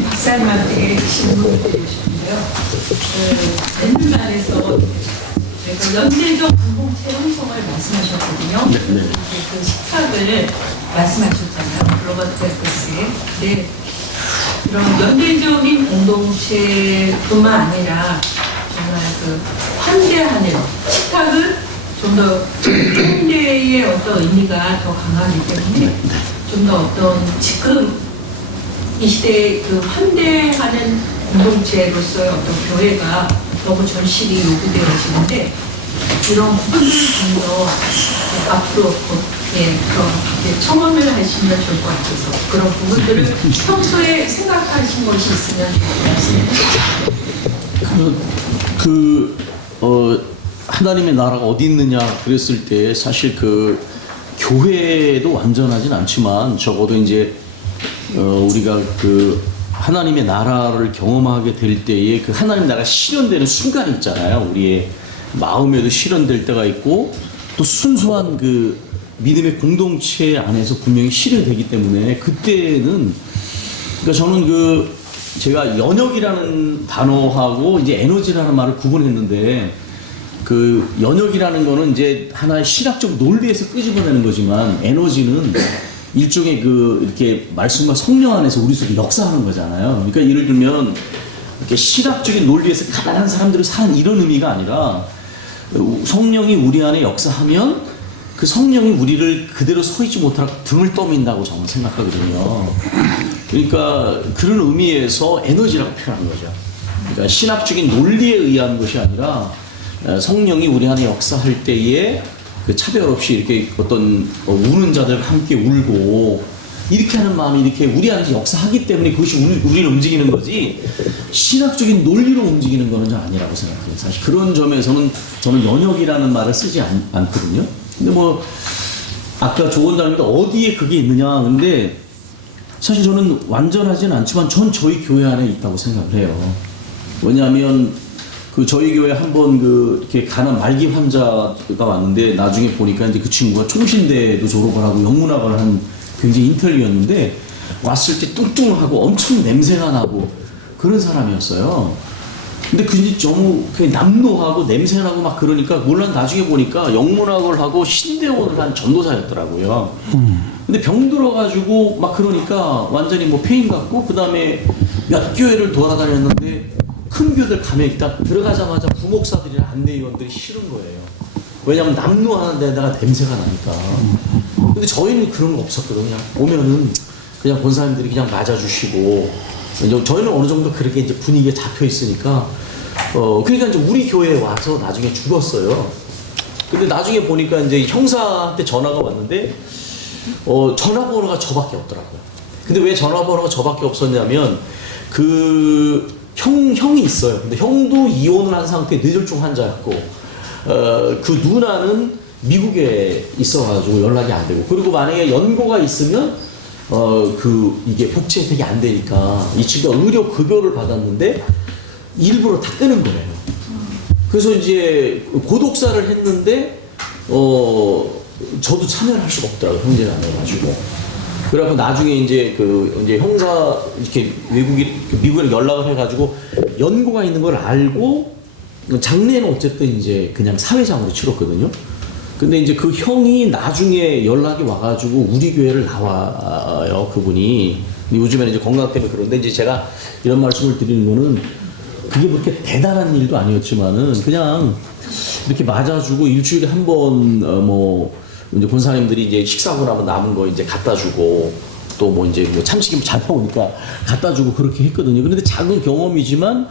선생님, 박사님한테 질문을 드리고 싶은데요. 옛날 말에서 연대적 공동체 형성을 말씀하셨거든요. 네. 그 식탁을 말씀하셨잖아요. 로버트 베커스의. 네. 그런 연대적인 공동체뿐만 아니라 정말 그 환대하는 식탁은 좀 더 현대의 어떤 의미가 더 강하기 때문에 좀 더 어떤 지금 이 시대의 그 환대하는 공동체로서의 어떤 교회가 너무 절실히 요구되어지는데 이런 부분들을 좀 더 앞으로 그런 청원을 하시면 좋을 것 같아서 그런 부분들을 평소에 생각하신 것이 있으면 좋겠습니다. 하나님의 나라가 어디 있느냐 그랬을 때 사실 그 교회도 완전하진 않지만 적어도 이제 우리가 그 하나님의 나라를 경험하게 될 때에 그 하나님 나라가 실현되는 순간이 있잖아요. 우리의 마음에도 실현될 때가 있고 또 순수한 그 믿음의 공동체 안에서 분명히 실현되기 때문에 그때는 그러니까 저는 그 제가 연역이라는 단어하고 이제 에너지라는 말을 구분했는데 그 연역이라는 거는 이제 하나의 신학적 논리에서 끄집어내는 거지만 에너지는 일종의 그 이렇게 말씀과 성령 안에서 우리 속에 역사하는 거잖아요. 그러니까 예를 들면 이렇게 신학적인 논리에서 가난한 사람들이 사는 이런 의미가 아니라 성령이 우리 안에 역사하면 그 성령이 우리를 그대로 서 있지 못하고 등을 떠민다고 저는 생각하거든요. 그러니까 그런 의미에서 에너지라고 표현한 거죠. 그러니까 신학적인 논리에 의한 것이 아니라 성령이 우리 안에 역사할 때에 그 차별 없이 이렇게 어떤 우는 자들과 함께 울고 이렇게 하는 마음이 이렇게 우리 안에서 역사하기 때문에 그것이 우리를 움직이는 거지 신학적인 논리로 움직이는 거는 좀 아니라고 생각해요. 사실 그런 점에서는 저는 연역이라는 말을 쓰지 않거든요. 근데 뭐 아까 조원장님도 어디에 그게 있느냐 근데 사실 저는 완전하진 않지만 전 저희 교회 안에 있다고 생각을 해요. 왜냐하면 그 저희 교회 한번 그 이렇게 가난 말기 환자가 왔는데 나중에 보니까 이제 그 친구가 총신대도 졸업을 하고 영문학을 한 굉장히 인텔리였는데 왔을 때 뚱뚱하고 엄청 냄새가 나고 그런 사람이었어요. 근데 그게 너무 남노하고 냄새나고 막 그러니까 물론 나중에 보니까 영문학을 하고 신대원을 한 전도사였더라고요. 근데 병 들어가지고 막 그러니까 완전히 뭐 폐인 같고 그 다음에 몇 교회를 돌아다녔는데 큰 교회들 가면 일단 들어가자마자 부목사들이나 안내위원들이 싫은 거예요. 왜냐면 남루하는 데다가 냄새가 나니까. 근데 저희는 그런 거 없었거든요. 그냥 오면은 그냥 본사님들이 그냥 맞아주시고 저희는 어느 정도 그렇게 이제 분위기에 잡혀 있으니까 그러니까 이제 우리 교회에 와서 나중에 죽었어요. 근데 나중에 보니까 이제 형사한테 전화가 왔는데 전화번호가 저밖에 없더라고요. 근데 왜 전화번호가 저밖에 없었냐면 그 형이 있어요. 근데 형도 이혼을 한 상태 뇌졸중 환자였고 그 누나는 미국에 있어가지고 연락이 안 되고 그리고 만약에 연고가 있으면 그 이게 복지 혜택이 안 되니까 이 친구가 의료 급여를 받았는데 일부러 다 끄는 거예요. 그래서 이제 고독사를 했는데 저도 참여를 할 수가 없더라고요. 형제가 안 해가지고. 그래갖고 나중에 이제 이제 형사 이렇게 미국에 연락을 해가지고 연고가 있는 걸 알고 장례는 어쨌든 이제 그냥 사회장으로 치렀거든요. 근데 이제 그 형이 나중에 연락이 와가지고 우리 교회를 나와요, 그분이. 요즘에는 이제 건강 때문에 그런데 이제 제가 이런 말씀을 드리는 거는 그게 그렇게 대단한 일도 아니었지만은 그냥 이렇게 맞아주고 일주일에 한 번 뭐 이제 본사님들이 이제 식사하고 나면 남은 거 이제 갖다 주고 또 뭐 이제 뭐 참치김 잘 나오니까 갖다 주고 그렇게 했거든요. 그런데 작은 경험이지만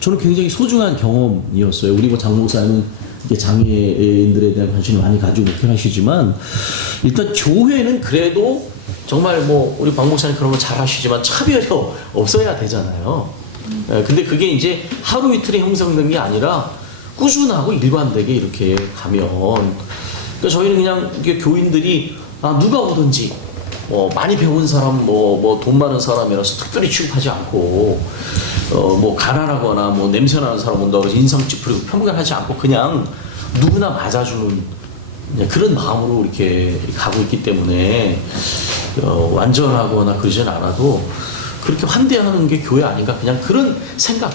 저는 굉장히 소중한 경험이었어요. 우리 뭐 장 목사님은 이게 장애인들에 대한 관심을 많이 가지고 그렇게 하시지만 일단 교회는 그래도 정말 뭐 우리 박 목사님 그런 거 잘 하시지만 차별이 없어야 되잖아요. 근데 그게 이제 하루 이틀에 형성된 게 아니라 꾸준하고 일관되게 이렇게 가면 그러니까 저희는 그냥 이게 교인들이 누가 오든지 많이 배운 사람 뭐 돈 많은 사람이라서 특별히 취급하지 않고 뭐 가난하거나 뭐 냄새나는 사람 온다고 해서 인상 찌푸리고 편견하지 않고 그냥 누구나 맞아주는 그런 마음으로 이렇게 가고 있기 때문에 완전하거나 그러진 않아도 그렇게 환대하는 게 교회 아닌가 그냥 그런 생각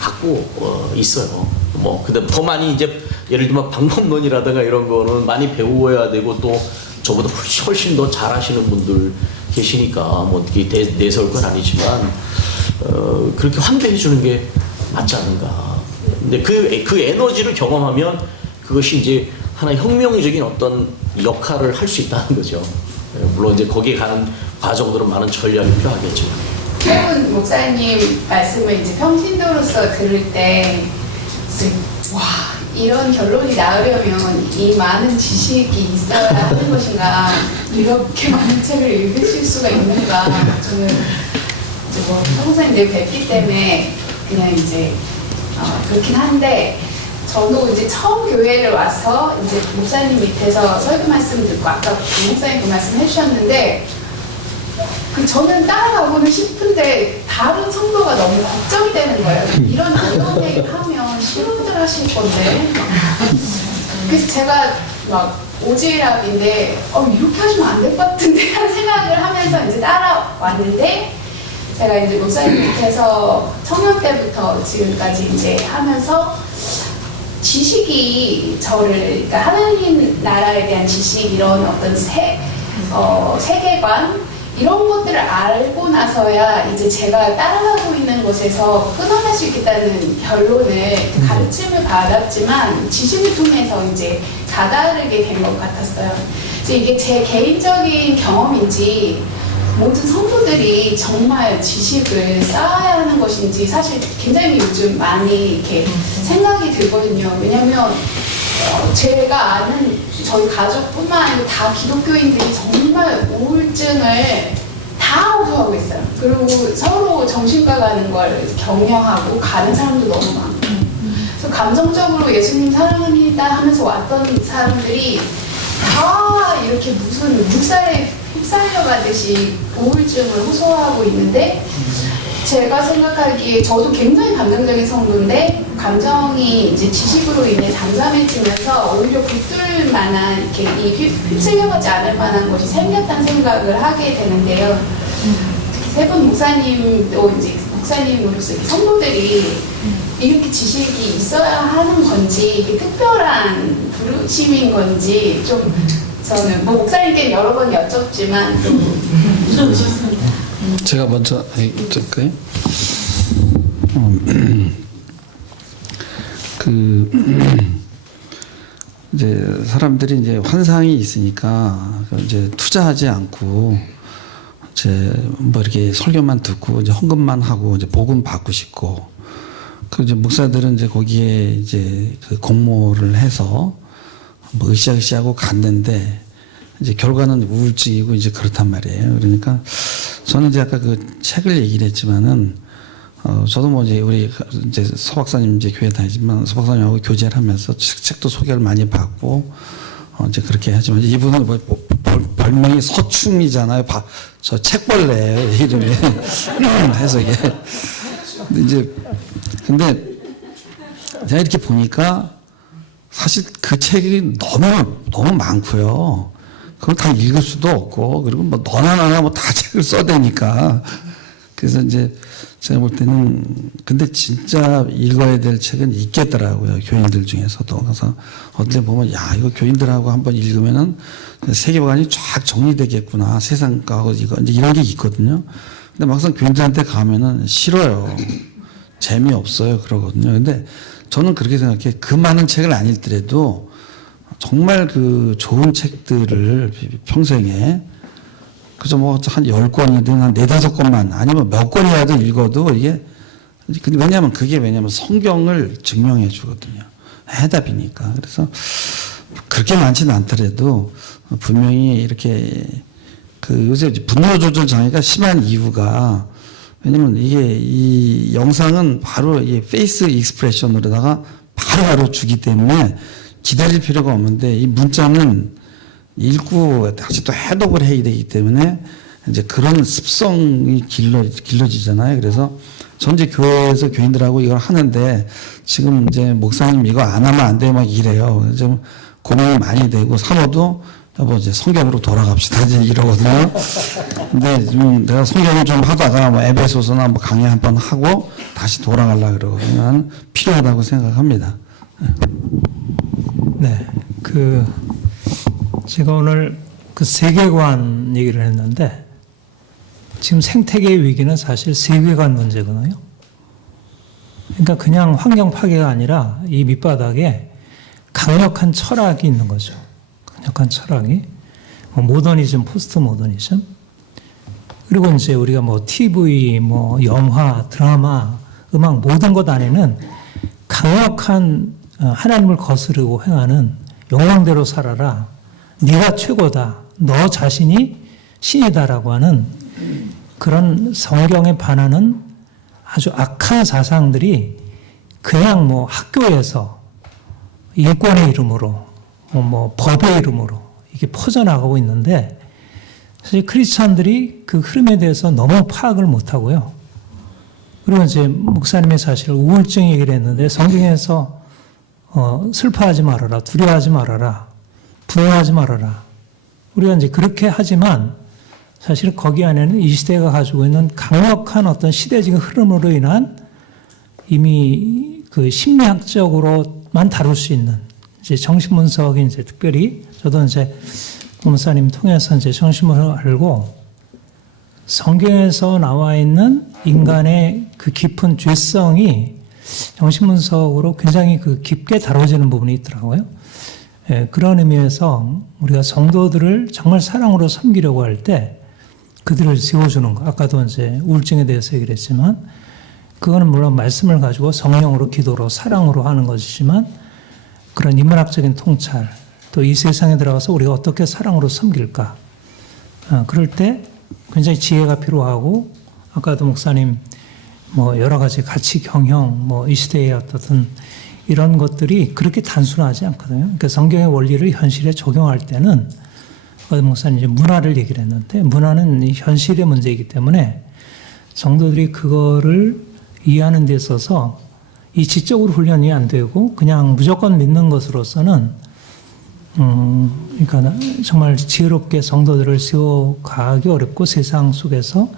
갖고 있어요. 뭐 근데 더 많이 이제 예를 들면 방법론이라든가 이런 거는 많이 배워야 되고 또 저보다 훨씬 더 잘하시는 분들 계시니까 뭐 어떻게 내세울 건 아니지만 그렇게 환대해 주는 게 맞지 않는가. 근데 그 에너지를 경험하면 그것이 이제 하나의 혁명적인 어떤 역할을 할 수 있다는 거죠. 물론 이제 거기에 가는 과정들은 많은 전략이 필요하겠지만. 최훈 목사님 말씀을 이제 평신도로서 들을 때, 와, 이런 결론이 나으려면 이 많은 지식이 있어야 하는 것인가, 이렇게 많은 책을 읽으실 수가 있는가. 저는 이제 뭐 평소에 늘 뵙기 때문에 그냥 이제 그렇긴 한데, 저도 이제 처음 교회를 와서 이제 목사님 밑에서 설교 말씀 듣고 아까 목사님 그 말씀 해주셨는데, 저는 따라가고는 싶은데 다른 성도가 너무 걱정이 되는 거예요. 이런 어려운 얘기 하면 싫어들 하실 건데. 그래서 제가 막 오지랖인데 이렇게 하시면 안 될 것 같은데 하는 생각을 하면서 이제 따라왔는데, 제가 이제 목사님 밑에서 청년 때부터 지금까지 이제 하면서 지식이 저를, 그러니까 하나님 나라에 대한 지식, 이런 어떤 세계관, 이런 것들을 알고 나서야 이제 제가 따라가고 있는 것에서 끊어낼 수 있겠다는 결론을, 가르침을 받았지만 지식을 통해서 이제 다다르게 된 것 같았어요. 그래서 이게 제 개인적인 경험인지 모든 성도들이 정말 지식을 쌓아야 하는 것인지 사실 굉장히 요즘 많이 이렇게 생각이 들거든요. 왜냐면 제가 아는 저희 가족뿐만 아니고 다 기독교인들이 정말 우울증을 다 호소하고 있어요. 그리고 서로 정신과 가는 걸 격려하고 가는 사람도 너무 많고, 그래서 감정적으로 예수님 사랑합니다 하면서 왔던 사람들이 다 이렇게 무슨 물살에 휩쓸려가듯이 우울증을 호소하고 있는데, 제가 생각하기에 저도 굉장히 감정적인 성도인데 감정이 이제 지식으로 인해 잠잠해지면서 오히려 붙들 만한, 이렇게 휩쓸려가지 않을 만한 것이 생겼다는 생각을 하게 되는데요. 특히 세 분 목사님도 이제 목사님으로서 성도들이 이렇게 지식이 있어야 하는 건지, 이게 특별한 부르심인 건지, 좀 저는 뭐 목사님께 여러 번 여쭙지만 제가 먼저 여쭐까요? 이제 사람들이 이제 환상이 있으니까 이제 투자하지 않고 이제 뭐 이렇게 설교만 듣고 이제 헌금만 하고 이제 복음 받고 싶고, 그 이제 목사들은 이제 거기에 이제 그 공모를 해서 뭐 으쌰으쌰하고 갔는데 이제 결과는 우울증이고 이제 그렇단 말이에요. 그러니까 저는 이제 아까 그 책을 얘기를 했지만은 저도 뭐 이제 우리 이제 서 박사님 이제 교회 다니지만 서 박사님하고 교제를 하면서 책도 소개를 많이 받고 이제 그렇게 하지만 이분은 뭐 별명이 서충이잖아요. 저 책벌레예요, 이름이. 해서 이게 근데 제가 이렇게 보니까 사실 그 책이 너무 많고요. 그걸 다 읽을 수도 없고, 그리고 뭐 너나 나나 뭐 다 책을 써대니까. 그래서 이제 제가 볼 때는, 근데 진짜 읽어야 될 책은 있겠더라고요, 교인들 중에서도. 그래서 어떻게 보면, 야, 이거 교인들하고 한번 읽으면은 세계관이 쫙 정리되겠구나, 세상하고 이런 게 있거든요. 근데 막상 교인들한테 가면은 싫어요. 재미없어요, 그러거든요. 근데 저는 그렇게 생각해. 그 많은 책을 안 읽더라도 정말 그 좋은 책들을 평생에 그저 뭐 한 10권이든 한 4-5권만 아니면 몇 권이라도 읽어도 이게, 근데 왜냐면 성경을 증명해 주거든요. 해답이니까. 그래서 그렇게 많지는 않더라도 분명히 이렇게 그 요새 분노 조절 장애가 심한 이유가, 왜냐면 이게 이 영상은 바로 이 페이스 익스프레션으로다가 바로 주기 때문에 기다릴 필요가 없는데, 이 문자는 읽고 다시 또 해독을 해야 되기 때문에 이제 그런 습성이 길러지잖아요. 그래서 전 이제 교회에서 교인들하고 이걸 하는데, 지금 이제 목사님 이거 안 하면 안 돼 막 이래요. 좀 고민이 많이 되고, 사모도 여보 이제 성경으로 돌아갑시다 이제 이러거든요. 근데 지금 내가 성경을 좀 하다가 뭐 에베소서나 뭐 강의 한 번 하고 다시 돌아가려고 그러거든요. 나는 필요하다고 생각합니다. 네, 제가 오늘 그 세계관 얘기를 했는데 지금 생태계의 위기는 사실 세계관 문제거든요. 그러니까 그냥 환경 파괴가 아니라 이 밑바닥에 강력한 철학이 있는 거죠. 강력한 철학이 뭐 모더니즘, 포스트 모더니즘. 그리고 이제 우리가 뭐 TV, 뭐 영화, 드라마, 음악 모든 것 안에는 강력한 하나님을 거스르고 행하는 욕망대로 살아라. 네가 최고다. 너 자신이 신이다라고 하는 그런 성경에 반하는 아주 악한 사상들이 그냥 뭐 학교에서 인권의 이름으로 뭐 법의 이름으로 이게 퍼져나가고 있는데 사실 크리스찬들이 그 흐름에 대해서 너무 파악을 못하고요. 그리고 이제 목사님이 사실 우울증 얘기를 했는데 성경에서 슬퍼하지 말아라, 두려워하지 말아라, 분노하지 말아라. 우리가 이제 그렇게 하지만 사실 거기 안에는 이 시대가 가지고 있는 강력한 어떤 시대적인 흐름으로 인한 이미 그 심리학적으로만 다룰 수 있는 이제 정신분석이 이제 특별히 저도 이제 목사님 통해서 이제 정신분석을 알고 성경에서 나와 있는 인간의 그 깊은 죄성이 정신분석으로 굉장히 그 깊게 다뤄지는 부분이 있더라고요. 예, 그런 의미에서 우리가 성도들을 정말 사랑으로 섬기려고 할 때 그들을 세워주는 거. 아까도 이제 우울증에 대해서 얘기를 했지만 그거는 물론 말씀을 가지고 성령으로 기도로 사랑으로 하는 것이지만 그런 인문학적인 통찰 또 이 세상에 들어가서 우리가 어떻게 사랑으로 섬길까. 그럴 때 굉장히 지혜가 필요하고 아까도 목사님 뭐 여러 가지 가치 경영 뭐 이 시대의 어떤 이런 것들이 그렇게 단순하지 않거든요. 그러니까 성경의 원리를 현실에 적용할 때는 목사님 이제 문화를 얘기를 했는데 문화는 현실의 문제이기 때문에 성도들이 그거를 이해하는 데 있어서 이 지적으로 훈련이 안 되고 그냥 무조건 믿는 것으로서는 그러니까 정말 지혜롭게 성도들을 세워가기 어렵고 세상 속에서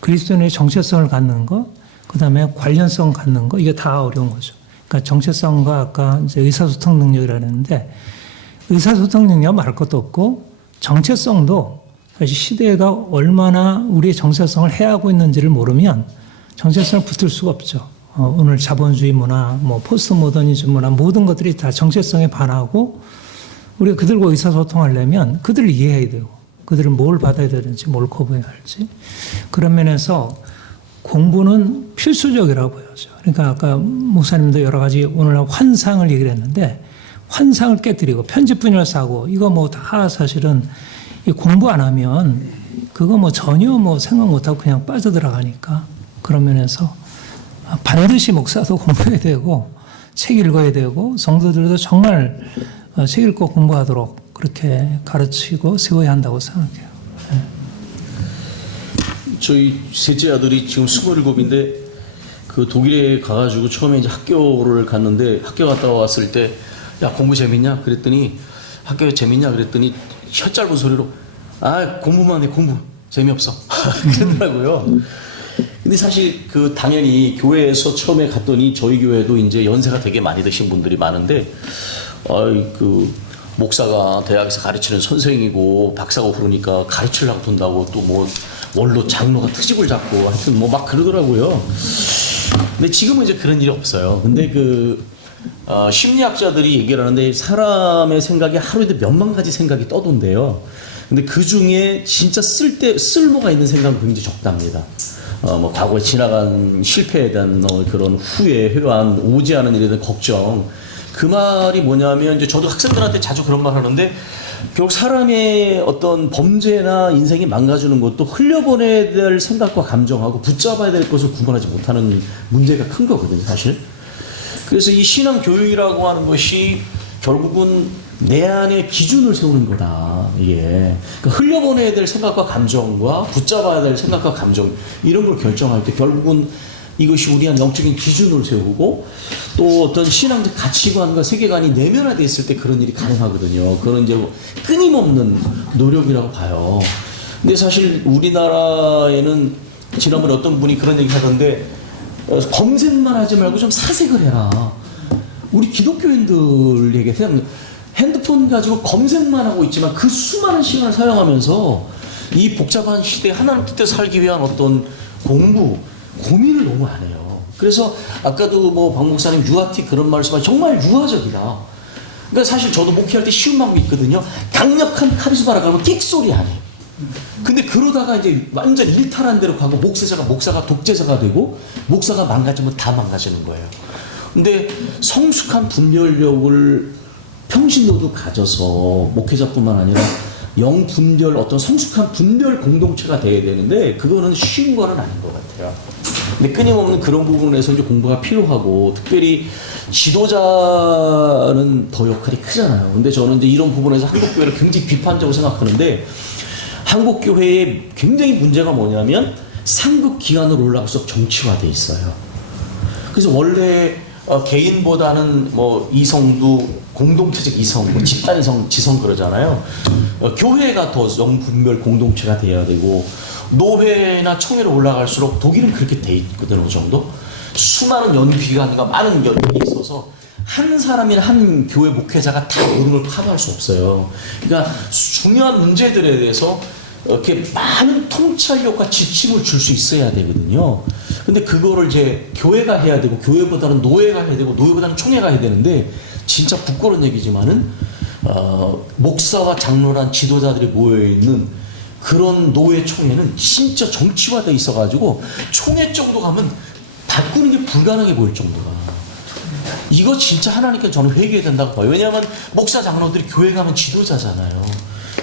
그리스도인의 정체성을 갖는 것, 그 다음에 관련성 갖는 것, 이게 다 어려운 거죠. 그러니까 정체성과 아까 이제 의사소통 능력이라고 했는데 의사소통 능력 말할 것도 없고 정체성도 사실 시대가 얼마나 우리의 정체성을 해하고 있는지를 모르면 정체성을 붙을 수가 없죠. 오늘 자본주의 문화, 뭐 포스트 모더니즘 문화 모든 것들이 다 정체성에 반하고 우리가 그들과 의사소통하려면 그들을 이해해야 되고 그들은 뭘 받아야 되는지 뭘 거부해야 할지 그런 면에서 공부는 필수적이라고 보여져. 그러니까 아까 목사님도 여러 가지 오늘 환상을 얘기를 했는데 환상을 깨뜨리고 편집분열 사고 이거 뭐 다 사실은 공부 안 하면 그거 뭐 전혀 뭐 생각 못하고 그냥 빠져들어가니까 그런 면에서 반드시 목사도 공부해야 되고 책 읽어야 되고 성도들도 정말 책 읽고 공부하도록 그렇게 가르치고 세워야 한다고 생각해요. 네. 저희 셋째 아들이 지금 27인데 그 독일에 가가지고 처음에 이제 학교를 갔는데 학교 갔다 왔을 때 야 공부 재밌냐? 그랬더니 학교 재밌냐? 그랬더니 혀 짧은 소리로 아 공부만 해 공부 재미없어 그러더라고요. 근데 사실 그 당연히 교회에서 처음에 갔더니 저희 교회도 이제 연세가 되게 많이 드신 분들이 많은데 그 목사가 대학에서 가르치는 선생이고 박사고 그러니까 가르치려고 든다고 또 뭐 원로 장로가 트집을 잡고 하여튼 뭐 막 그러더라고요. 근데 지금은 이제 그런 일이 없어요. 근데 심리학자들이 얘기를 하는데 사람의 생각이 하루에도 몇만 가지 생각이 떠돈대요. 근데 그 중에 진짜 쓸모가 있는 생각은 굉장히 적답니다. 뭐 과거에 지나간 실패에 대한 그런 후회, 회한, 오지 않은 일에 대한 걱정. 그 말이 뭐냐면 이제 저도 학생들한테 자주 그런 말 하는데 결국 사람의 어떤 범죄나 인생이 망가지는 것도 흘려보내야 될 생각과 감정하고 붙잡아야 될 것을 구분하지 못하는 문제가 큰 거거든요, 사실. 그래서 이 신앙 교육이라고 하는 것이 결국은 내 안에 기준을 세우는 거다. 이게 그러니까 흘려보내야 될 생각과 감정과 붙잡아야 될 생각과 감정 이런 걸 결정할 때 결국은 이것이 우리한 영적인 기준을 세우고 또 어떤 신앙적 가치관과 세계관이 내면화되어 있을 때 그런 일이 가능하거든요. 그런 이제 끊임없는 노력이라고 봐요. 근데 사실 우리나라에는 지난번에 어떤 분이 그런 얘기 하던데 검색만 하지 말고 좀 사색을 해라. 우리 기독교인들에게 그냥 핸드폰 가지고 검색만 하고 있지만 그 수많은 시간을 사용하면서 이 복잡한 시대에 하나님 뜻대로 살기 위한 어떤 공부, 고민을 너무 안 해요. 그래서 아까도 뭐 박 목사님 유아틱 그런 말씀하신 정말 유아적이다. 그러니까 사실 저도 목회할 때 쉬운 방법이 있거든요. 강력한 카리스마라 가면 끽소리 안 해요. 근데 그러다가 이제 완전 일탈한 대로 가고 목사가 독재자가 되고 목사가 망가지면 다 망가지는 거예요. 근데 성숙한 분별력을 평신도도 가져서 목회자뿐만 아니라 영분별 어떤 성숙한 분별 공동체가 돼야 되는데 그거는 쉬운 거는 아닌 것 같아요. 근데 끊임없는 그런 부분에서 이제 공부가 필요하고 특별히 지도자는 더 역할이 크잖아요. 근데 저는 이제 이런 부분에서 한국교회를 굉장히 비판적으로 생각하는데 한국교회의 굉장히 문제가 뭐냐면 상급 기관으로 올라갈수록 정치화돼 있어요. 그래서 원래 개인보다는 뭐 이성도 공동체적 이성, 뭐 집단 이성, 지성 그러잖아요. 교회가 더 영분별 공동체가 돼야 되고 노회나 청회로 올라갈수록 독일은 그렇게 돼 있거든요. 어느 정도 수많은 연기관과 많은 연결이 있어서 한 사람이나 한 교회 목회자가 다 모든 걸 커버할 수 없어요. 그러니까 중요한 문제들에 대해서 이렇게 많은 통찰력과 지침을 줄 수 있어야 되거든요. 근데 그거를 이제 교회가 해야 되고 교회보다는 노회가 해야 되고 노회보다는 총회가 해야 되는데 진짜 부끄러운 얘기지만은 목사와 장로란 지도자들이 모여있는 그런 노회 총회는 진짜 정치화돼 있어가지고 총회 정도 가면 바꾸는 게 불가능해 보일 정도가 이거 진짜 하나님께 저는 회개해야 된다고 봐요. 왜냐하면 목사 장로들이 교회 가면 지도자잖아요.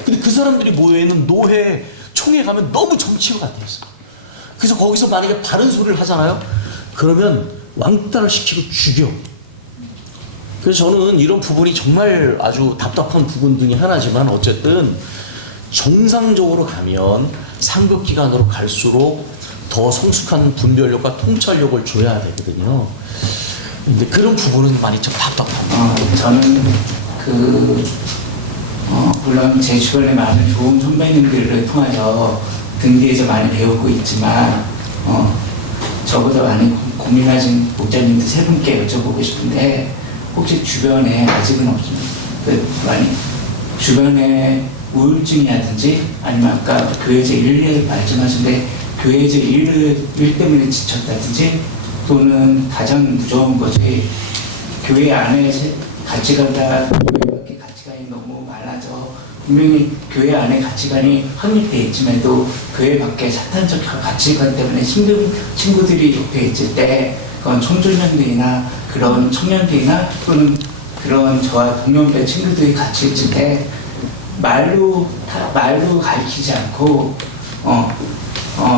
근데 그 사람들이 모여있는 노회 총회 가면 너무 정치화가 돼 있어. 그래서 거기서 만약에 바른 소리를 하잖아요. 그러면 왕따를 시키고 죽여. 그래서 저는 이런 부분이 정말 아주 답답한 부분 중에 하나지만 어쨌든 정상적으로 가면 상급기관으로 갈수록 더 성숙한 분별력과 통찰력을 줘야 되거든요. 근데 그런 부분은 많이 좀 답답합니다. 저는 물론 제 주변에 많은 좋은 선배님들을 통하여 등 뒤에서 많이 배우고 있지만 저보다 많이 고민하신 목자님들 세 분께 여쭤보고 싶은데 혹시 주변에 아직은 없습니다. 많이 주변에 우울증이라든지 아니면 아까 교회제 1을 말씀하신데 교회제 1 때문에 지쳤다든지 또는 가장 무서운 것이 교회 안에 가치관과 교회 밖에 가치관이 너무 많아져 분명히 교회 안에 가치관이 확립되어 있음에도 교회 밖에 사탄적 가치관 때문에 힘든 친구들이 옆에 있을 때 그건 청소년들이나 그런 청년들이나 또는 그런 저와 동년배 친구들이 같이 있을 때 말로 가르치지 않고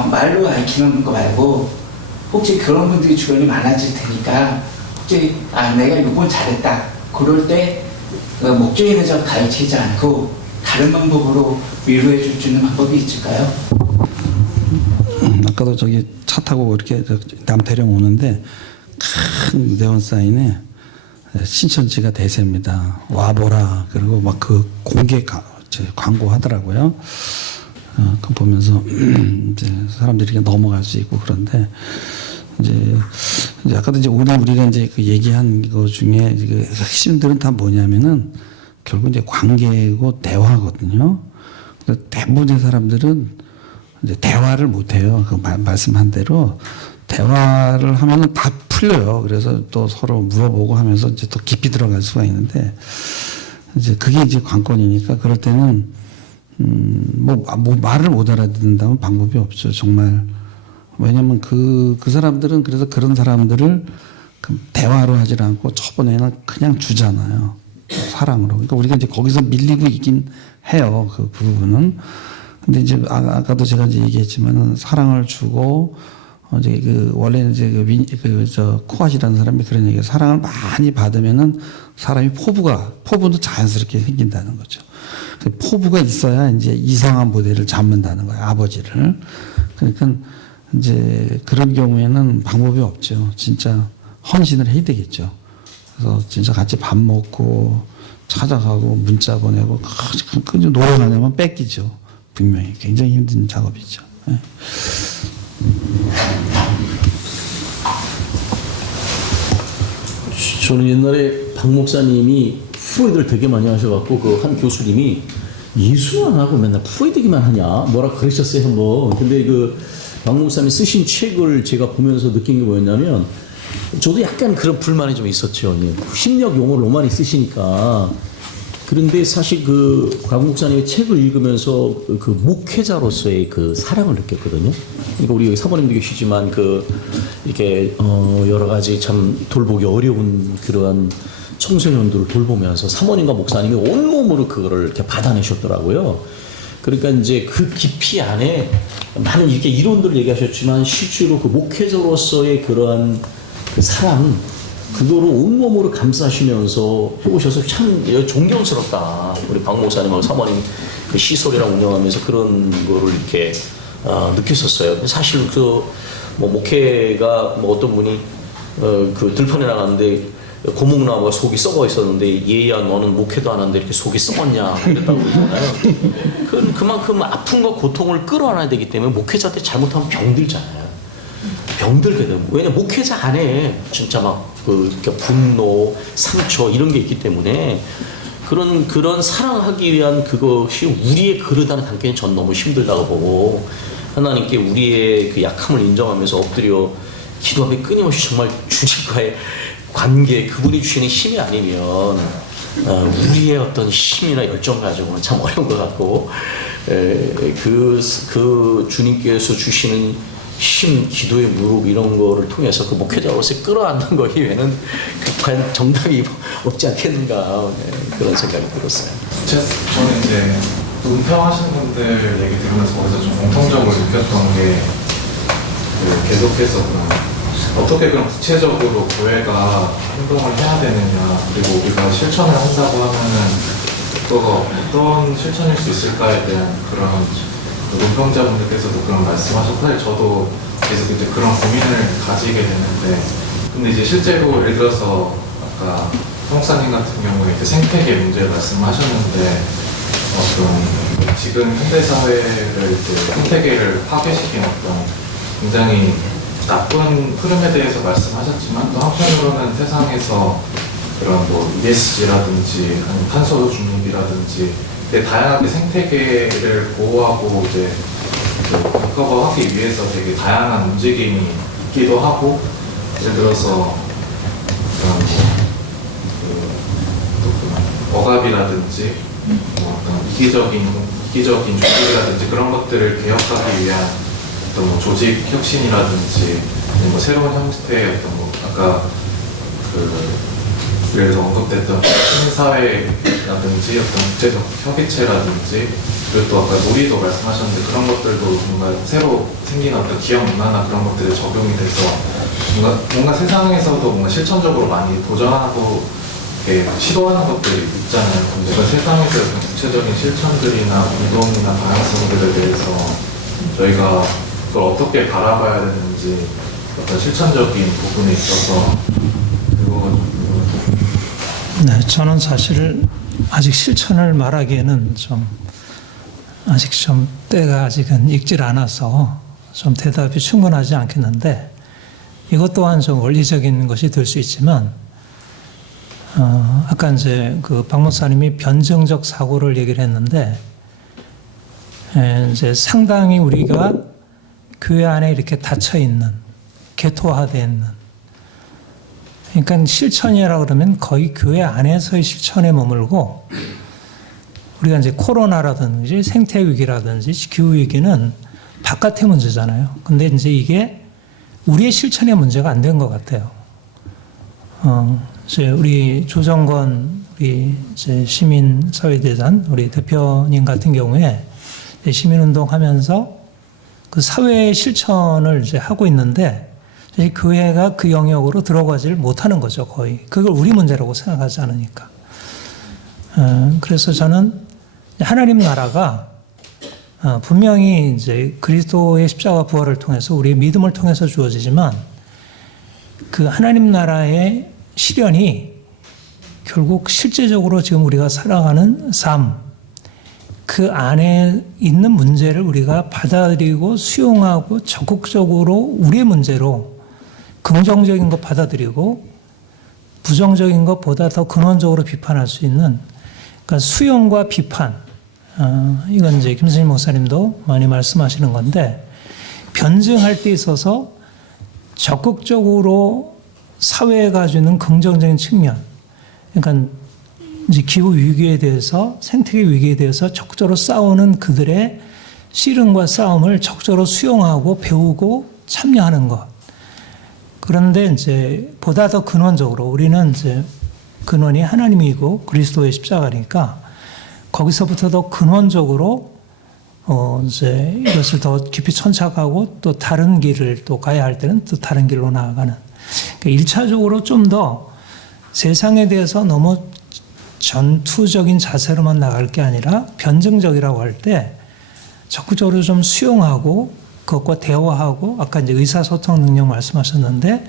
말로 가르치는 거 말고 혹시 그런 분들이 주변에 많아질 테니까 혹시 내가 이번 잘했다 그럴 때 목적에 대해서 가르치지 않고 다른 방법으로 위로해 줄 수 있는 방법이 있을까요? 아까도 저기 차 타고 이렇게 남태령 오는데 큰 네온 사인에 신천지가 대세입니다. 와보라. 그리고 막 그 공개 광고 하더라고요. 그거 보면서 이제 사람들이 이렇게 넘어갈 수 있고 그런데 이제 아까도 이제 오늘 우리가 이제 그 얘기한 거 중에 그 핵심들은 다 뭐냐면은 결국 이제 관계고 대화거든요. 대부분의 사람들은 이제 대화를 못 해요. 그 말씀한 대로 대화를 하면은 다 풀려요. 그래서 또 서로 물어보고 하면서 이제 더 깊이 들어갈 수가 있는데 이제 그게 이제 관건이니까 그럴 때는 뭐 말을 못 알아듣는다면 방법이 없죠. 정말. 왜냐면 그 사람들은 그래서 그런 사람들을 대화로 하질 않고 저번에는 그냥 주잖아요. 사랑으로. 그러니까 우리가 이제 거기서 밀리고 있긴 해요. 그 부분은. 근데 이제 아까도 제가 이제 얘기했지만은 사랑을 주고 이제 원래는 이제 코아시라는 사람이 그런 얘기예요. 사랑을 많이 받으면은 사람이 포부도 자연스럽게 생긴다는 거죠. 포부가 있어야 이제 이상한 모델을 잡는다는 거예요. 아버지를. 그러니까 이제 그런 경우에는 방법이 없죠. 진짜 헌신을 해야 되겠죠. 그래서 진짜 같이 밥 먹고 찾아가고 문자 보내고 그 노력하냐면 뺏기죠. 분명히 굉장히 힘든 작업이죠. 예. 저는 옛날에 박 목사님이 프로이드를 되게 많이 하셔갖고 그 한 교수님이 예술 안 하고 맨날 프로이드기만 하냐 뭐라 그러셨어요 한번. 근데 그 박 목사님이 쓰신 책을 제가 보면서 느낀 게 뭐였냐면 저도 약간 그런 불만이 좀 있었죠. 심리학 용어를 너무 많이 쓰시니까. 그런데 사실 그 박 목사님의 책을 읽으면서 그 목회자로서의 그 사랑을 느꼈거든요. 그러니까 우리 여기 사모님도 계시지만 그 이렇게 여러 가지 참 돌보기 어려운 그러한 청소년들을 돌보면서 사모님과 목사님이 온몸으로 그거를 이렇게 받아내셨더라고요. 그러니까 이제 그 깊이 안에 많은 이렇게 이론들을 얘기하셨지만 실제로 그 목회자로서의 그러한 그 사랑, 그거를 온몸으로 감싸시면서 해오셔서 참 존경스럽다. 우리 박 목사님하고 사모님 그 시설이랑 운영하면서 그런 거를 이렇게 느꼈었어요. 사실 그 뭐 목회가 뭐 어떤 분이 그 들판에 나갔는데 고목나무가 속이 썩어 있었는데 얘야 너는 목회도 안 하는데 이렇게 속이 썩었냐 그랬다고 그러잖아요. 그만큼 아픔과 고통을 끌어안아야 되기 때문에 목회자한테 잘못하면 병들잖아요. 병들게 되고. 왜냐 목회자 안에 진짜 막 이렇게 분노, 상처 이런 게 있기 때문에 그런 사랑하기 위한 그것이 우리의 그릇 안에 담기는 전 너무 힘들다고 보고 하나님께 우리의 그 약함을 인정하면서 엎드려 기도하며 끊임없이 정말 주님과의 관계, 그분이 주시는 힘이 아니면 우리의 어떤 힘이나 열정 가지고는 참 어려운 것 같고 그 주님께서 주시는 힘, 기도의 무릎 이런 거를 통해서 그 목회자로서 끌어안는 거 이외에는 과연 정답이 없지 않겠는가 그런 생각이 들었어요. 저는 이제 은퇴하시는 분들 얘기 들으면서 거기서 좀 공통적으로 느꼈던 게 계속해서 어떻게 그럼 구체적으로 교회가 행동을 해야 되느냐 그리고 우리가 실천을 한다고 하면은 그거가 어떤 실천일 수 있을까에 대한 그런 논평자분들께서도 그런 말씀하셨고 사실 저도 계속 이제 그런 고민을 가지게 되는데 근데 이제 실제로 예를 들어서 아까 성목사님 같은 경우에 이제 생태계 문제를 말씀하셨는데 어떤 지금 현대사회를 이제 생태계를 파괴시킨 어떤 굉장히 나쁜 흐름에 대해서 말씀하셨지만 또 한편으로는 세상에서 그런 뭐 ESG라든지 아니면 탄소 중립이라든지 다양하게 생태계를 보호하고 이제 리커버하기 위해서 되게 다양한 움직임이 있기도 하고 예를 들어서 그런 억압이라든지 어떤 이기적인 조직이라든지 그런 것들을 개혁하기 위한 어떤 뭐 조직 혁신이라든지 뭐 새로운 형태의 어떤 뭐 아까 그래서 언급됐던 시민사회라든지 어떤 국제적 협의체라든지 그리고 또 아까 놀이도 말씀하셨는데 그런 것들도 뭔가 새로 생긴 어떤 기업 문화나 그런 것들에 적용이 돼서 뭔가 세상에서도 뭔가 실천적으로 많이 도전하고 시도하는 것들이 있잖아요. 뭔가 세상에서 어떤 구체적인 실천들이나 운동이나 방향성들에 대해서 저희가 그걸 어떻게 바라봐야 되는지 어떤 실천적인 부분에 있어서 네, 저는 사실 아직 실천을 말하기에는 아직 좀 때가 아직은 익질 않아서 좀 대답이 충분하지 않겠는데 이것 또한 좀 원리적인 것이 될 수 있지만 아까 이제 그 박 목사님이 변증적 사고를 얘기를 했는데 이제 상당히 우리가 교회 안에 이렇게 닫혀 있는 개토화되어 있는 그러니까 실천이라고 그러면 거의 교회 안에서의 실천에 머물고 우리가 이제 코로나라든지 생태 위기라든지 기후 위기는 바깥의 문제잖아요. 근데 이제 이게 우리의 실천의 문제가 안 된 것 같아요. 이제 우리 조정권 우리 이제 시민사회대단 우리 대표님 같은 경우에 시민운동하면서 그 사회의 실천을 이제 하고 있는데 교회가 그 영역으로 들어가지를 못하는 거죠, 거의. 그걸 우리 문제라고 생각하지 않으니까. 그래서 저는 하나님 나라가 분명히 이제 그리스도의 십자가 부활을 통해서 우리의 믿음을 통해서 주어지지만 그 하나님 나라의 실현이 결국 실제적으로 지금 우리가 살아가는 삶, 그 안에 있는 문제를 우리가 받아들이고 수용하고 적극적으로 우리의 문제로 긍정적인 것 받아들이고 부정적인 것보다 더 근원적으로 비판할 수 있는, 그러니까 수용과 비판, 이건 이제 김선임 목사님도 많이 말씀하시는 건데, 변증할 때 있어서 적극적으로 사회에 가지고 있는 긍정적인 측면, 그러니까 이제 기후 위기에 대해서, 생태계 위기에 대해서 적극적으로 싸우는 그들의 씨름과 싸움을 적극적으로 수용하고 배우고 참여하는 것. 그런데 이제 보다 더 근원적으로 우리는 이제 근원이 하나님이고 그리스도의 십자가니까 거기서부터 더 근원적으로 이제 이것을 더 깊이 천착하고 또 다른 길을 또 가야 할 때는 또 다른 길로 나아가는. 그러니까 1차적으로 좀 더 세상에 대해서 너무 전투적인 자세로만 나갈 게 아니라 변증적이라고 할 때 적극적으로 좀 수용하고 그것과 대화하고, 아까 이제 의사소통 능력 말씀하셨는데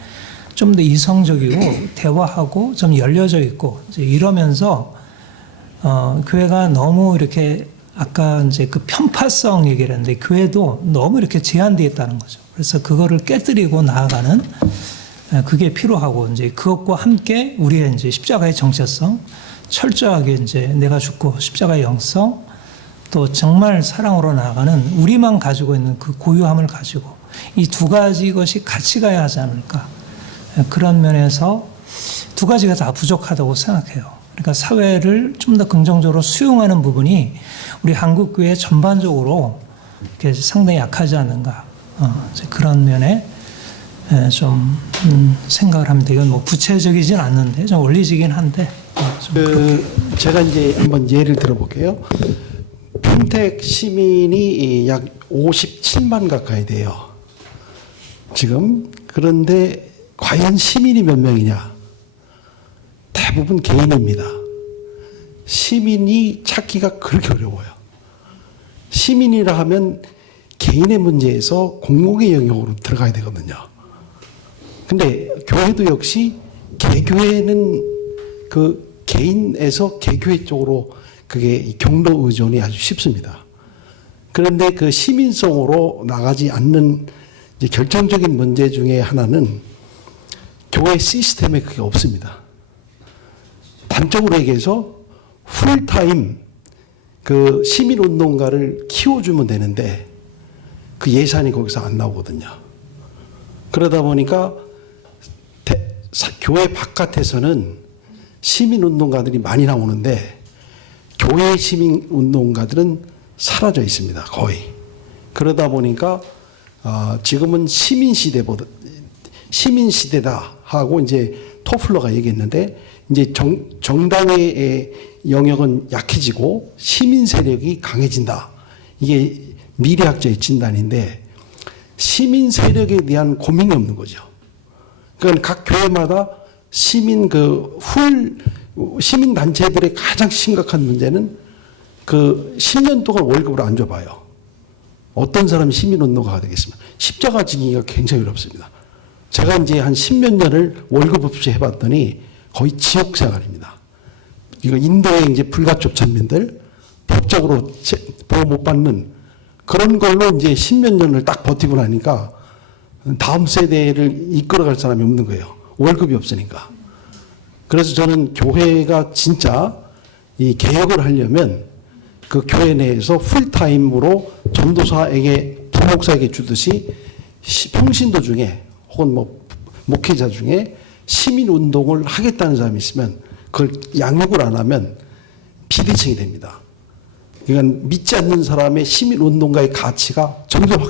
좀 더 이성적이고 대화하고 좀 열려져 있고 이제 이러면서 교회가 너무 이렇게 아까 이제 그 편파성 얘기를 했는데 교회도 너무 이렇게 제한되어 있다는 거죠. 그래서 그거를 깨뜨리고 나아가는 그게 필요하고 이제 그것과 함께 우리의 이제 십자가의 정체성, 철저하게 이제 내가 죽고 십자가의 영성, 또 정말 사랑으로 나아가는 우리만 가지고 있는 그 고유함을 가지고 이 두 가지 것이 같이 가야 하지 않을까. 그런 면에서 두 가지가 다 부족하다고 생각해요. 그러니까 사회를 좀 더 긍정적으로 수용하는 부분이 우리 한국교회 전반적으로 이렇게 상당히 약하지 않는가. 그런 면에 좀 생각을 합니다. 이건 뭐 구체적이진 않는데 좀 원리적이긴 한데. 제가 이제 한번 예를 들어볼게요. 평택 시민이 약 57만 가까이 돼요. 지금. 그런데 과연 시민이 몇 명이냐? 대부분 개인입니다. 시민이 찾기가 그렇게 어려워요. 시민이라 하면 개인의 문제에서 공공의 영역으로 들어가야 되거든요. 근데 교회도 역시 개교회는 그 개인에서 개교회 쪽으로 그게 경로 의존이 아주 쉽습니다. 그런데 그 시민성으로 나가지 않는 이제 결정적인 문제 중에 하나는 교회 시스템에 그게 없습니다. 단적으로 얘기해서 풀타임 그 시민운동가를 키워주면 되는데 그 예산이 거기서 안 나오거든요. 그러다 보니까 교회 바깥에서는 시민운동가들이 많이 나오는데 교회 시민운동가들은 사라져 있습니다. 거의. 그러다 보니까 지금은 시민시대다 하고 이제 토플러가 얘기했는데 이제 정당의 영역은 약해지고 시민 세력이 강해진다. 이게 미래학자의 진단인데 시민 세력에 대한 고민이 없는 거죠. 그러니까 각 교회마다 시민 단체들의 가장 심각한 문제는 그 10년 동안 월급을 안 줘봐요. 어떤 사람이 시민운동가가 되겠습니까? 십자가 지기가 굉장히 어렵습니다. 제가 이제 한 10몇 년을 월급 없이 해봤더니 거의 지옥 생활입니다. 이거 인도의 이제 불가촉 천민들 법적으로 보호 못 받는 그런 걸로 이제 10몇 년을 딱 버티고 나니까 다음 세대를 이끌어갈 사람이 없는 거예요. 월급이 없으니까. 그래서 저는 교회가 진짜 이 개혁을 하려면 그 교회 내에서 풀타임으로 전도사에게 부목사에게 주듯이 평신도 중에 혹은 뭐 목회자 중에 시민운동을 하겠다는 사람이 있으면 그걸 양육을 안 하면 비대칭이 됩니다. 그러니까 믿지 않는 사람의 시민운동가의 가치가 점점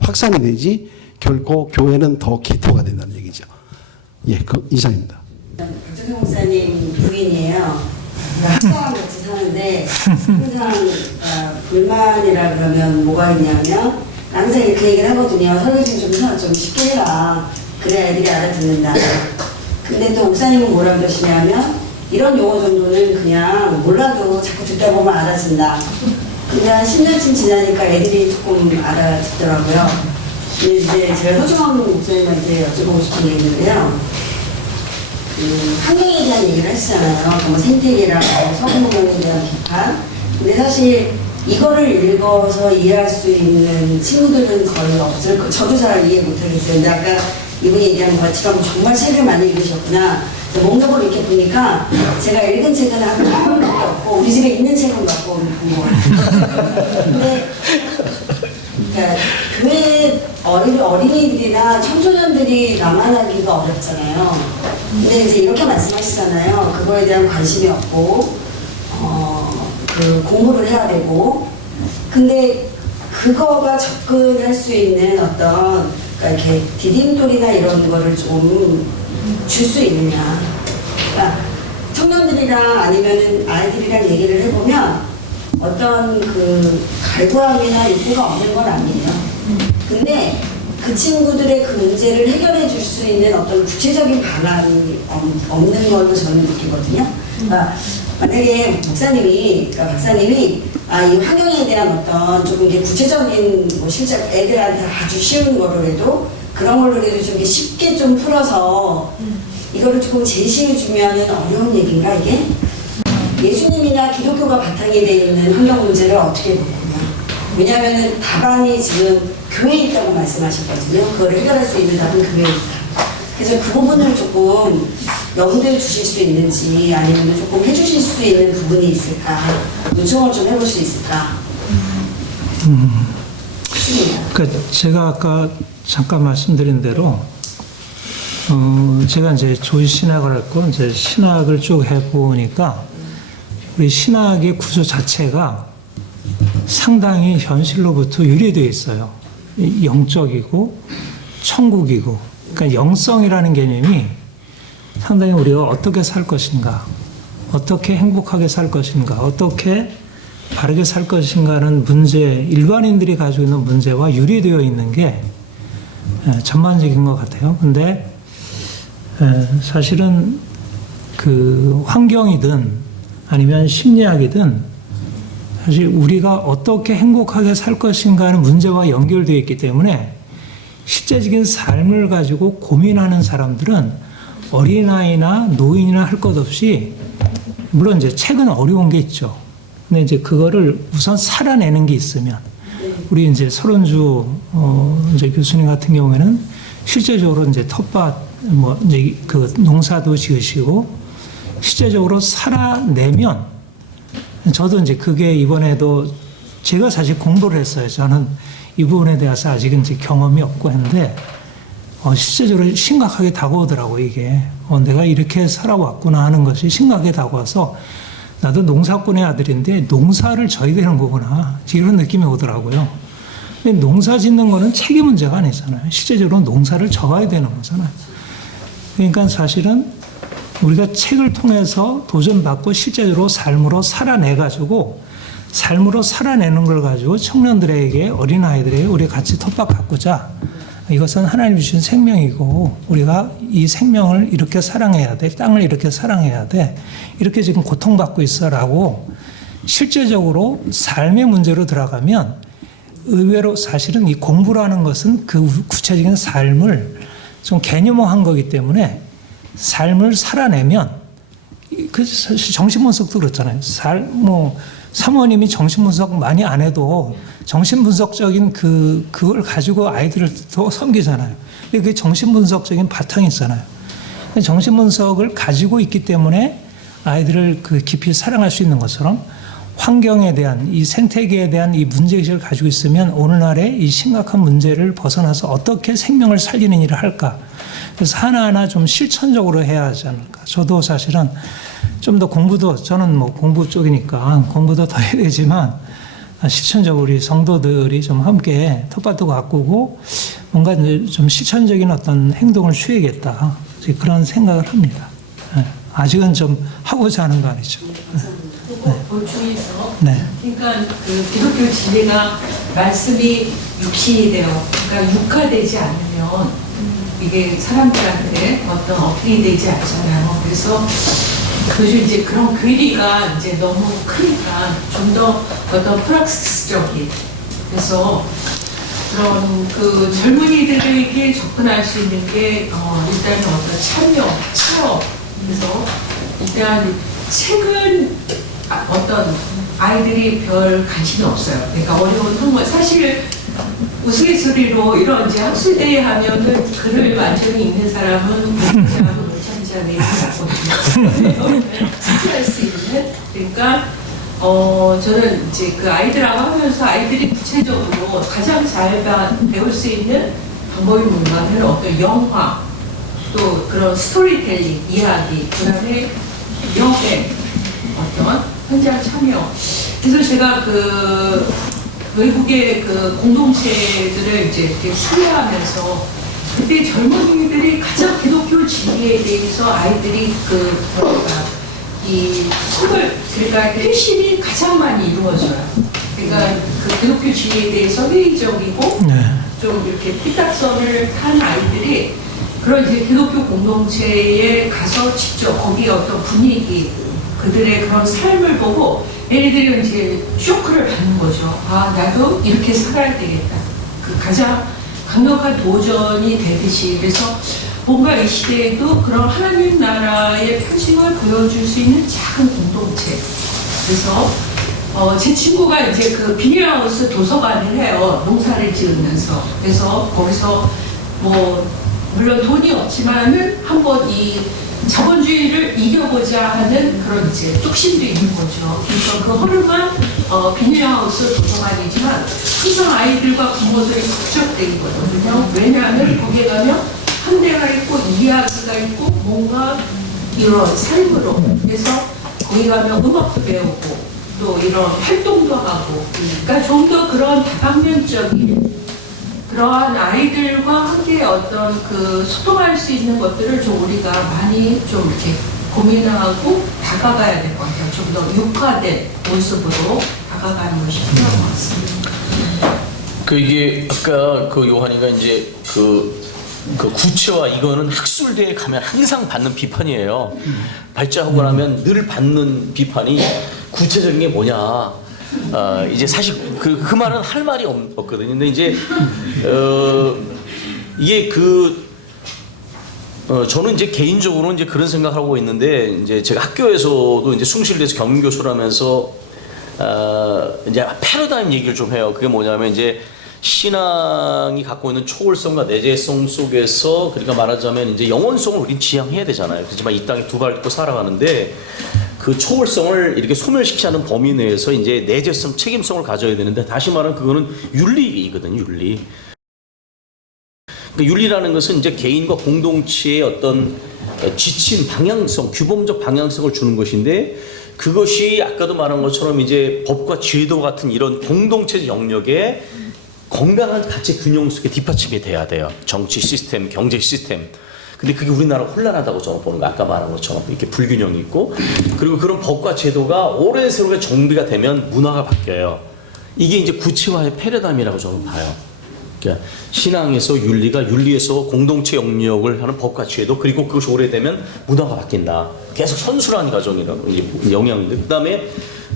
확산이 되지 결코 교회는 더 개토가 된다는 얘기죠. 예, 그 이상입니다. 박준성 목사님 부인이에요. 학교랑 같이 사는데 항상 불만이라 그러면 뭐가 있냐면 항상 이렇게 얘기를 하거든요. 설거지 좀 쉽게 해라. 그래야 애들이 알아듣는다. 근데 또 목사님은 뭐라 그러시냐면 이런 용어 정도는 그냥 몰라도 자꾸 듣다 보면 알아진다. 근데 한 10년쯤 지나니까 애들이 조금 알아듣더라고요. 근데 이제 제가 서주환 목사님한테 여쭤보고 싶은 게 있는데요. 환경에 대한 얘기를 하시잖아요. 뭐 생태계랑 성공경에 대한 비판. 근데 사실 이거를 읽어서 이해할 수 있는 친구들은 거의 없을 거예요. 저도 잘 이해 못하겠어요. 근데 아까 이분이 얘기한 것처럼 정말 책을 많이 읽으셨구나. 목록을 이렇게 보니까 제가 읽은 책은 한 8권밖에 없고 우리 집에 있는 책은 몇 권 본 것 같아요. 근데 그러니까 교회 어린이들이나 청소년들이 나만하기가 어렵잖아요. 근데 이제 이렇게 말씀하시잖아요. 그거에 대한 관심이 없고 그 공부를 해야 되고, 근데 그거가 접근할 수 있는 어떤 그러니까 이렇게 디딤돌이나 이런 거를 좀 줄 수 있느냐. 그러니까 청년들이랑 아니면은 아이들이랑 얘기를 해보면 어떤 그 갈구함이나 욕구가 없는 건 아니에요. 근데 그 친구들의 그 문제를 해결해 줄 수 있는 어떤 구체적인 방안이 없는 걸로 저는 느끼거든요. 그러니까 만약에 목사님이, 그러니까 박사님이 이 환경에 대한 어떤 조금 이게 구체적인 뭐 실제 애들한테 아주 쉬운 거를 해도 그런 걸로 해도 좀 쉽게 좀 풀어서 이거를 조금 제시해 주면은 어려운 얘기인가 이게? 예수님이나 기독교가 바탕이 되어 있는 환경 문제를 어떻게 보느냐? 왜냐하면은 답안이 지금 교회에 있다고 말씀하셨거든요. 그걸 해결할 수 있는 답은 교회에 있다. 그래서 그 부분을 조금 염두에 주실 수 있는지 아니면 조금 해주실 수 있는 부분이 있을까? 요청을 좀 해볼 수 있을까? 그러니까 제가 아까 잠깐 말씀드린 대로 제가 이제 조신학을 했고 이제 신학을 쭉 해보니까 우리 신학의 구조 자체가 상당히 현실로부터 유래되어 있어요. 영적이고 천국이고, 그러니까 영성이라는 개념이 상당히 우리가 어떻게 살 것인가, 어떻게 행복하게 살 것인가, 어떻게 바르게 살 것인가는 문제, 일반인들이 가지고 있는 문제와 유리되어 있는 게 전반적인 것 같아요. 근데 사실은 그 환경이든 아니면 심리학이든 사실 우리가 어떻게 행복하게 살 것인가 하는 문제와 연결되어 있기 때문에 실제적인 삶을 가지고 고민하는 사람들은 어린아이나 노인이나 할 것 없이, 물론 이제 책은 어려운 게 있죠. 근데 이제 그거를 우선 살아내는 게 있으면, 우리 이제 설원주 이제 교수님 같은 경우에는 실제적으로 이제 텃밭 뭐 이제 그 농사도 지으시고 실제적으로 살아내면, 저도 이제 그게 이번에도 제가 사실 공부를 했어요. 저는 이 부분에 대해서 아직은 이제 경험이 없고 했는데 실제적으로 심각하게 다가오더라고 이게. 내가 이렇게 살아왔구나 하는 것이 심각하게 다가와서 나도 농사꾼의 아들인데 농사를 져야 되는 거구나 이런 느낌이 오더라고요. 근데 농사 짓는 거는 책의 문제가 아니잖아요. 실제적으로 농사를 져야 되는 거잖아요. 그러니까 사실은 우리가 책을 통해서 도전받고 실제적으로 삶으로 살아내가지고 삶으로 살아내는 걸 가지고 청년들에게, 어린아이들에게 우리 같이 텃밭 가꾸자. 이것은 하나님 주신 생명이고 우리가 이 생명을 이렇게 사랑해야 돼. 땅을 이렇게 사랑해야 돼. 이렇게 지금 고통받고 있어라고 실제적으로 삶의 문제로 들어가면 의외로 사실은 이 공부라는 것은 그 구체적인 삶을 좀 개념화한 거기 때문에 삶을 살아내면, 그 사실 정신분석도 그렇잖아요. 사모님이 정신분석 많이 안 해도 정신분석적인 그걸 가지고 아이들을 더 섬기잖아요. 근데 그게 정신분석적인 바탕이 있잖아요. 정신분석을 가지고 있기 때문에 아이들을 그 깊이 사랑할 수 있는 것처럼 환경에 대한, 이 생태계에 대한 이 문제의식을 가지고 있으면 오늘날의 이 심각한 문제를 벗어나서 어떻게 생명을 살리는 일을 할까. 그래서 하나하나 좀 실천적으로 해야 하지 않을까. 저도 사실은 좀 더 공부도, 저는 뭐 공부 쪽이니까 공부도 더 해야 되지만 실천적으로 우리 성도들이 좀 함께 텃밭도 가꾸고 뭔가 좀 실천적인 어떤 행동을 취해야겠다. 그런 생각을 합니다. 아직은 좀 하고자 하는 거 아니죠. 보충해서, 네. 그러니까 그 기독교 진리가 말씀이 육신이 되어, 그러니까 육화되지 않으면 이게 사람들한테 어떤 어필이 되지 않잖아요. 그래서 그래서 이제 그런 괴리가 이제 너무 크니까 좀 더 어떤 프락시스적인, 그래서 그런 그 젊은이들에게 접근할 수 있는 게 일단은 어떤 참여, 체험. 그래서 일단 책은 어떤 아이들이 별 관심이 없어요. 그러니까 어려운 한국, 사실 우스갯소리로 이런 이제 학술대회 하면은 글을 완전히 읽는 사람은 못참자하고 못참자는 있거든요. 지지할 수 있는. 그러니까 저는 이제 그 아이들하고 하면서 아이들이 구체적으로 가장 잘 배울 수 있는 방법이 뭔가 하면 어떤 영화, 또 그런 스토리텔링, 이야기, 그 다음에 여행, 어떤 현장 참여. 그래서 제가 그 외국의 그 공동체들을 이제 이렇게 수혜하면서 그때 젊은이들이 가장 기독교 진리에 대해서 아이들이 그 뭐랄까 이 속을, 그러니까 회심이 가장 많이 이루어져요. 그러니까 그 기독교 진리에 대해서 회의적이고 좀 이렇게 삐딱선을 탄 아이들이 그런 이제 기독교 공동체에 가서 직접 거기에 어떤 분위기, 그들의 그런 삶을 보고 얘네들이 이제 쇼크를 받는 거죠. 아, 나도 이렇게 살아야 되겠다. 그 가장 강력한 도전이 되듯이. 그래서 뭔가 이 시대에도 그런 하나님 나라의 표징을 보여줄 수 있는 작은 공동체. 그래서 제 친구가 이제 그 비닐하우스 도서관을 해요. 농사를 지으면서. 그래서 거기서 뭐 물론 돈이 없지만은 한번 이 자본주의를 이겨보자 하는 그런 이제 뚝심도 있는 거죠. 그래서 그 허름한 비닐하우스 도서관이지만 항상 아이들과 부모들이 북적대거든요. 왜냐하면 거기에 가면 함대가 있고 이야기가 있고 뭔가 이런 삶으로. 그래서 거기 가면 음악도 배우고 또 이런 활동도 하고, 그러니까 좀 더 그런 다방면적인 그러한 아이들과 함께 어떤 그 소통할 수 있는 것들을 좀 우리가 많이 좀 이렇게 고민하고 다가가야 될 것 같아요. 좀 더 육화된 모습으로 다가가는 것이 필요한 것 같습니다. 그 이게 아까 그 요한이가 이제 그 구체화, 이거는 학술대에 가면 항상 받는 비판이에요. 발자하고 나면 늘 받는 비판이 구체적인 게 뭐냐. 이제 사실 그 말은 할 말이 없거든요. 근데 이제 이게 저는 이제 개인적으로 이제 그런 생각하고 있는데, 이제 제가 학교에서도 이제 숭실대에서 겸임교수를 하면서 이제 패러다임 얘기를 좀 해요. 그게 뭐냐면 이제 신앙이 갖고 있는 초월성과 내재성 속에서, 그러니까 말하자면 이제 영원성을 우린 지향해야 되잖아요. 그렇지만 이 땅에 두 발 딛고 살아가는데 그 초월성을 이렇게 소멸시키지 않는 범위 내에서 이제 내재성, 책임성을 가져야 되는데, 다시 말하면 그거는 윤리이거든요, 윤리. 그러니까 윤리라는 것은 이제 개인과 공동체의 어떤 지침, 방향성, 규범적 방향성을 주는 것인데, 그것이 아까도 말한 것처럼 이제 법과 제도 같은 이런 공동체 영역에 건강한 가치 균형 속에 뒷받침이 돼야 돼요. 정치 시스템, 경제 시스템. 근데 그게 우리나라 혼란하다고 저는 보는 거, 아까 말한 것처럼 이렇게 불균형이 있고, 그리고 그런 법과 제도가 오랜 세월에 정비가 되면 문화가 바뀌어요. 이게 이제 구체화의 패러다임이라고 저는 봐요. 그러니까 신앙에서 윤리가, 윤리에서 공동체 영역을 하는 법과 제도, 그리고 그것이 오래되면 문화가 바뀐다. 계속 선순환 과정이라고 영향들. 그다음에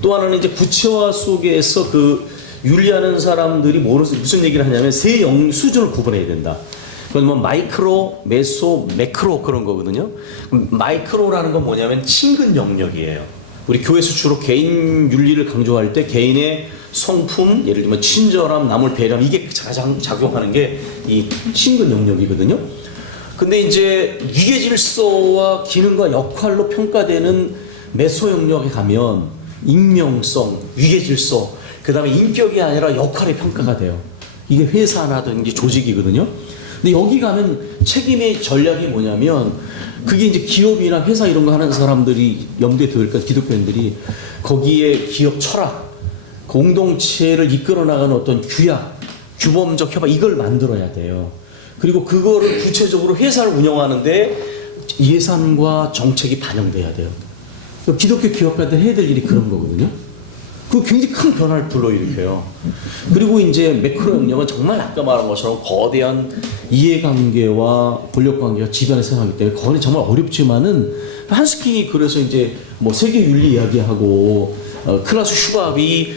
또 하나는 이제 구체화 속에서 그 윤리하는 사람들이 무슨 얘기를 하냐면 세 수준을 구분해야 된다. 그건 뭐 마이크로, 메소, 매크로 그런 거거든요. 마이크로라는 건 뭐냐면 친근 영역이에요. 우리 교회에서 주로 개인 윤리를 강조할 때 개인의 성품, 예를 들면 친절함, 남을 배려함, 이게 가장 작용하는 게 이 친근 영역이거든요. 근데 이제 위계 질서와 기능과 역할로 평가되는 메소 영역에 가면 익명성, 위계 질서, 그 다음에 인격이 아니라 역할의 평가가 돼요. 이게 회사라든지 조직이거든요. 근데 여기 가면 책임의 전략이 뭐냐면, 그게 이제 기업이나 회사 이런 거 하는 사람들이 염두에 두니까 기독교인들이 거기에 기업 철학, 공동체를 이끌어 나가는 어떤 규약, 규범적 협약, 이걸 만들어야 돼요. 그리고 그거를 구체적으로 회사를 운영하는데 예산과 정책이 반영돼야 돼요. 기독교 기업가들 해야 될 일이 그런 거거든요. 그 굉장히 큰 변화를 불러일으켜요. 그리고 이제 매크로 영역은 정말 아까 말한 것처럼 거대한 이해관계와 권력관계가 지변에 생각하기 때문에 그거는 정말 어렵지만은 한스킹이 그래서 이제 뭐 세계 윤리 이야기하고 클라우스 슈밥이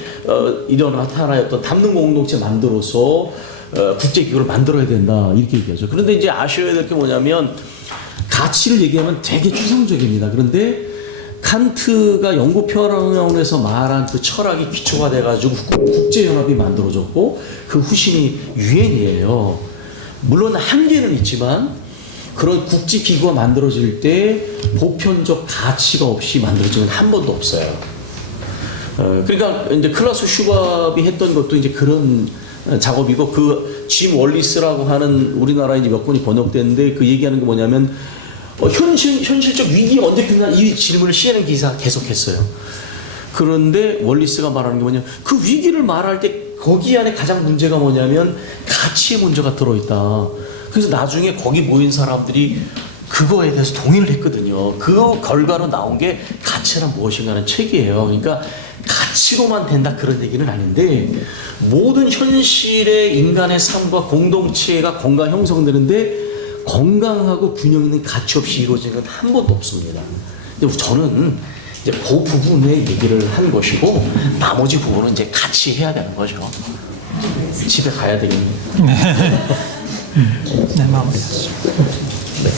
이런 하나의 어떤 담능 공동체 만들어서 국제기구를 만들어야 된다 이렇게 얘기하죠. 그런데 이제 아셔야 될 게 뭐냐면 가치를 얘기하면 되게 추상적입니다. 그런데 칸트가 영국평화론에서 말한 그 철학이 기초가 돼가지고 국제연합이 만들어졌고 그 후신이 유엔이에요. 물론 한계는 있지만 그런 국제기구가 만들어질 때 보편적 가치가 없이 만들어진 건 한 번도 없어요. 그러니까 이제 클라우스 슈밥이 했던 것도 이제 그런 작업이고 그 짐 월리스라고 하는 우리나라에 이제 몇 권이 번역됐는데 그 얘기하는 게 뭐냐면 현실적 위기 언제 끝나 이 질문을 CNN 기사 계속했어요. 그런데 월리스가 말하는 게 뭐냐면 그 위기를 말할 때 거기 안에 가장 문제가 뭐냐면 가치의 문제가 들어있다. 그래서 나중에 거기 모인 사람들이 그거에 대해서 동의를 했거든요. 그 결과로 나온 게 가치란 무엇인가는 책이에요. 그러니까 가치로만 된다 그런 얘기는 아닌데 모든 현실의 인간의 삶과 공동체가 건강 형성되는데 건강하고 균형 있는 가치 없이 이루어지는 건 한 번도 없습니다. 근데 저는 이제 그 부분에 얘기를 한 것이고 나머지 부분은 이제 같이 해야 되는 거죠. 집에 가야 되겠네요. 네, 마무리하시죠. 네.